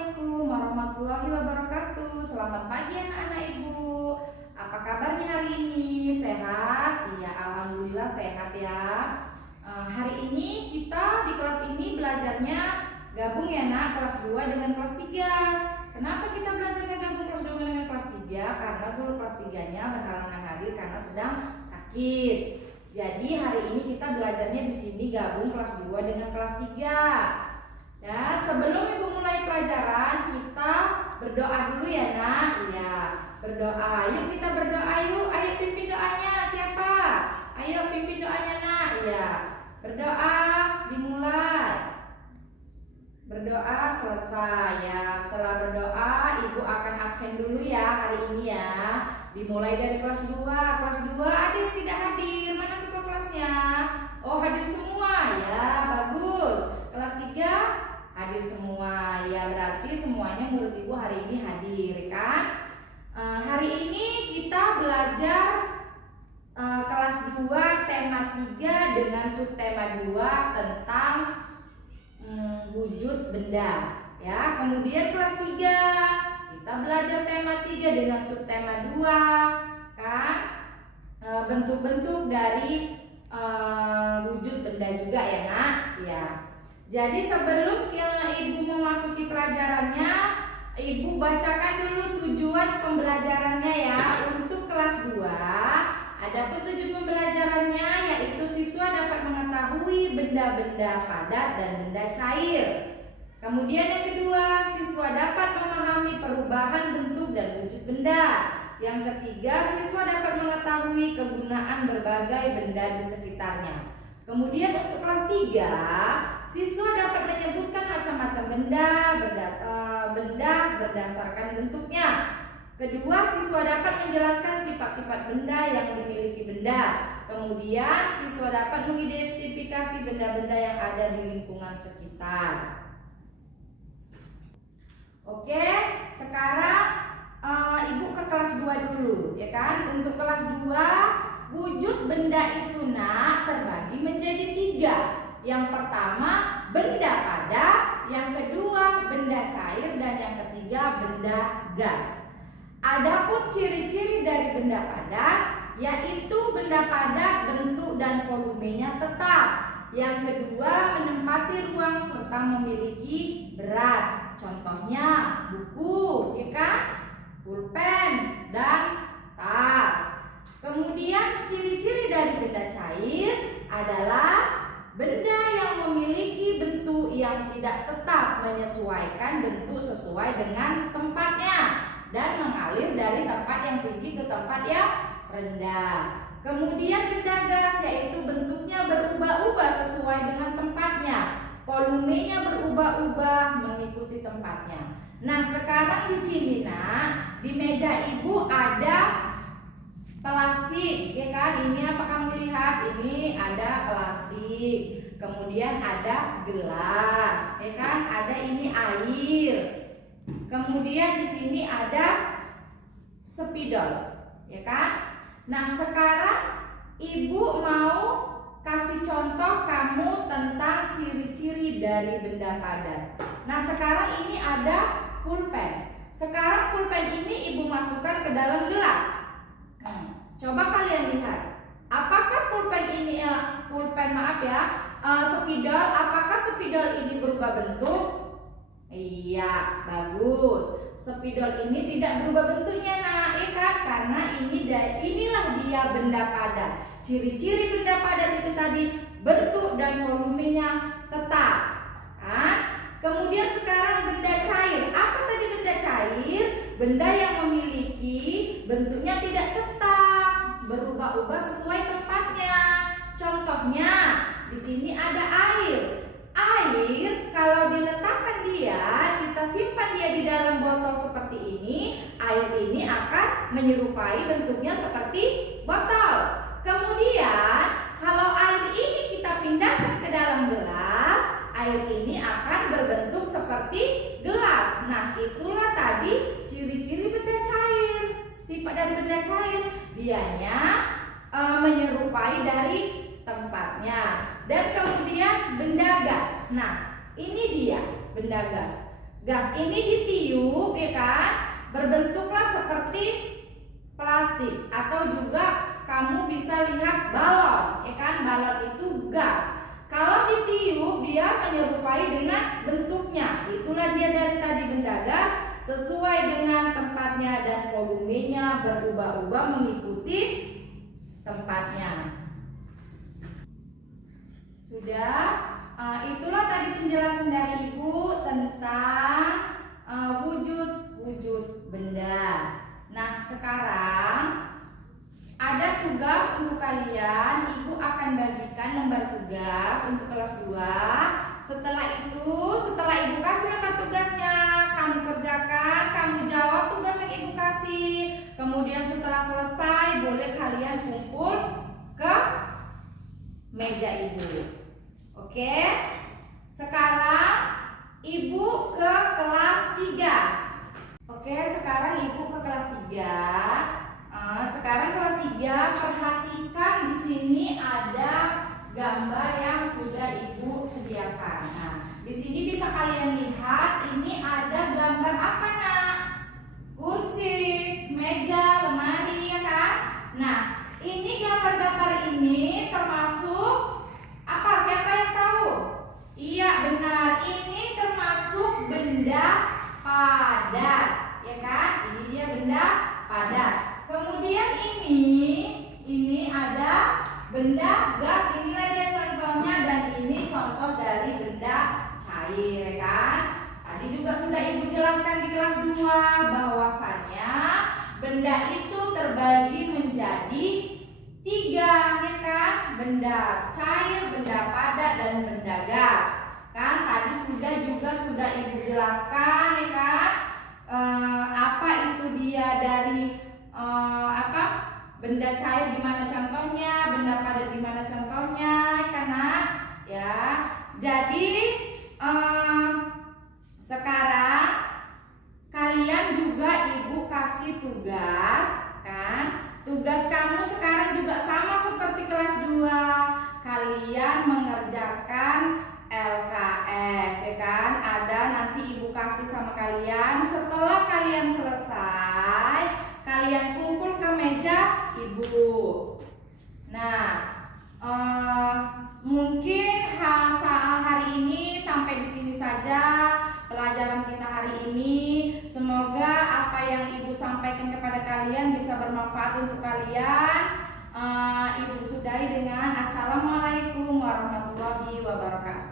Assalamualaikum warahmatullahi wabarakatuh. Selamat pagi anak-anak ibu. Apa kabarnya hari ini? Sehat? Iya, alhamdulillah sehat ya. Hari ini kita di kelas ini belajarnya gabung ya nak, kelas 2 dengan kelas 3. Kenapa kita belajarnya gabung kelas 2 dengan kelas 3? Karena guru kelas 3-nya berhalangan hadir karena sedang sakit. Jadi hari ini kita belajarnya di sini gabung kelas 2 dengan kelas 3. Ya, sebelum ibu mulai pelajaran kita berdoa dulu ya nak. Iya, berdoa. Yuk kita berdoa yuk. Ayo pimpin doanya. Siapa? Ayo pimpin doanya nak. Iya, berdoa dimulai. Berdoa selesai ya. Setelah berdoa ibu akan absen dulu ya hari ini ya. Dimulai dari kelas 2. Kelas 2 ada yang tidak hadir. Mana ketua kelasnya? Oh, hadir semua ya. Bagus. Kelas 3 hadir semua ya, berarti semuanya murid ibu hari ini hadir kan. Hari ini kita belajar kelas 2 tema 3 dengan subtema 2 tentang wujud benda ya. Kemudian kelas 3 kita belajar tema 3 dengan subtema 2 kan, bentuk-bentuk dari wujud benda juga ya nak ya. Jadi sebelum ibu memasuki pelajarannya, ibu bacakan dulu tujuan pembelajarannya ya. Untuk kelas 2, adapun tujuan pembelajarannya yaitu siswa dapat mengetahui benda-benda padat dan benda cair. Kemudian yang kedua, siswa dapat memahami perubahan bentuk dan wujud benda. Yang ketiga, siswa dapat mengetahui kegunaan berbagai benda di sekitarnya. Kemudian untuk kelas 3, siswa dapat menyebutkan macam-macam benda berdasarkan bentuknya. Kedua, siswa dapat menjelaskan sifat-sifat benda yang dimiliki benda. Kemudian, siswa dapat mengidentifikasi benda-benda yang ada di lingkungan sekitar. Oke, sekarang ibu ke kelas 2 dulu ya kan. Untuk kelas 2, wujud benda itu nak terbagi menjadi 3. Yang pertama benda padat, yang kedua benda cair, dan yang ketiga benda gas. Adapun ciri-ciri dari benda padat yaitu benda padat bentuk dan volumenya tetap. Yang kedua menempati ruang serta memiliki berat. Contohnya buku, ya kan? Pulpen dan tas. Kemudian ciri-ciri dari benda cair adalah benda yang memiliki bentuk yang tidak tetap, menyesuaikan bentuk sesuai dengan tempatnya dan mengalir dari tempat yang tinggi ke tempat yang rendah. Kemudian benda gas yaitu bentuknya berubah-ubah sesuai dengan tempatnya, volumenya berubah-ubah mengikuti tempatnya. Nah, sekarang di sini nak, di meja ibu ada plastik, ya kan? Ini apa kamu lihat? Ini ada plastik. Kemudian ada gelas, ya kan? Ada ini air. Kemudian di sini ada spidol, ya kan? Nah, sekarang ibu mau kasih contoh kamu tentang ciri-ciri dari benda padat. Nah, sekarang ini ada pulpen. Sekarang pulpen ini ibu masukkan ke dalam gelas. Coba kalian lihat, apakah pulpen ini spidol, apakah spidol ini berubah bentuk? Iya, bagus. Spidol ini tidak berubah bentuknya nak, kan? Karena inilah dia benda padat. Ciri-ciri benda padat itu tadi bentuk dan volumenya tetap, kan? Kemudian sekarang benda cair. Apa tadi benda cair? Benda yang memiliki bentuknya tidak tetap, berubah-ubah sesuai tempatnya. Contohnya, di sini ada air. Air kalau diletakkan kita simpan dia di dalam botol seperti ini, air ini akan menyerupai bentuknya seperti botol. Kemudian, kalau air ini kita pindahkan ke dalam gelas, air ini akan berbentuk seperti gelas. Nah, itulah tadi ciri-ciri benda cair. Sifat dari benda cair, dianya menyerupai dari tempatnya. Dan kemudian benda gas. Nah, ini dia benda gas. gas ini ditiup, ya kan, berbentuklah seperti plastik, atau juga kamu bisa lihat balon, ya kan, balon itu gas. Kalau ditiup dia menyerupai dengan bentuknya. Itulah dia dari tadi, benda gas sesuai dengan tempatnya dan volumenya berubah-ubah mengikuti tempatnya. Sudah, itulah tadi penjelasan dari Ibu tentang wujud-wujud benda. Nah, sekarang ada tugas untuk kalian. Ibu akan bagikan lembar tugas untuk kelas 2. Setelah itu, setelah Ibu kasih lembar tugasnya, kamu kerjakan, kamu jawab tugas yang Ibu kasih. Kemudian setelah selesai, boleh kalian kumpul ke meja Ibu. Oke? Sekarang Ibu ke kelas 3. Oke, sekarang Ibu ke kelas 3. Sekarang kelas 3, perhatikan di sini ada gambar yang sudah Ibu sediakan. Nah, di sini bisa kalian lihat ini ada gambar apa, Nak? Kursi, meja, lemari, ya kan? Nah, ini gambar-gambar ini termasuk apa? Siapa yang tahu? Iya, benar. Ini termasuk benda padat, ya kan? Ini dia benda padat. Kemudian ini ada benda gas, inilah dia contohnya, dan ini contoh dari benda cair, ya kan? Tadi juga sudah Ibu jelaskan di kelas 2 bahwasannya benda itu terbagi menjadi 3, ya kan? Benda cair, benda padat, dan benda gas. Kan tadi sudah Ibu jelaskan, ya kan? Apa itu dia dari benda cair gimana contohnya, benda padat gimana contohnya, karena ya. Jadi sekarang kalian juga Ibu kasih tugas, kan? Tugas kamu sekarang juga sama seperti kelas 2. Kalian mengerjakan LKS, ya kan? Ada nanti Ibu kasih sama kalian. Setelah kalian selesai, kalian kumpul ke meja Ibu. Nah, mungkin hari ini sampai di sini saja pelajaran kita hari ini. Semoga apa yang Ibu sampaikan kepada kalian bisa bermanfaat untuk kalian. Ibu sudahi dengan Assalamualaikum warahmatullahi wabarakatuh.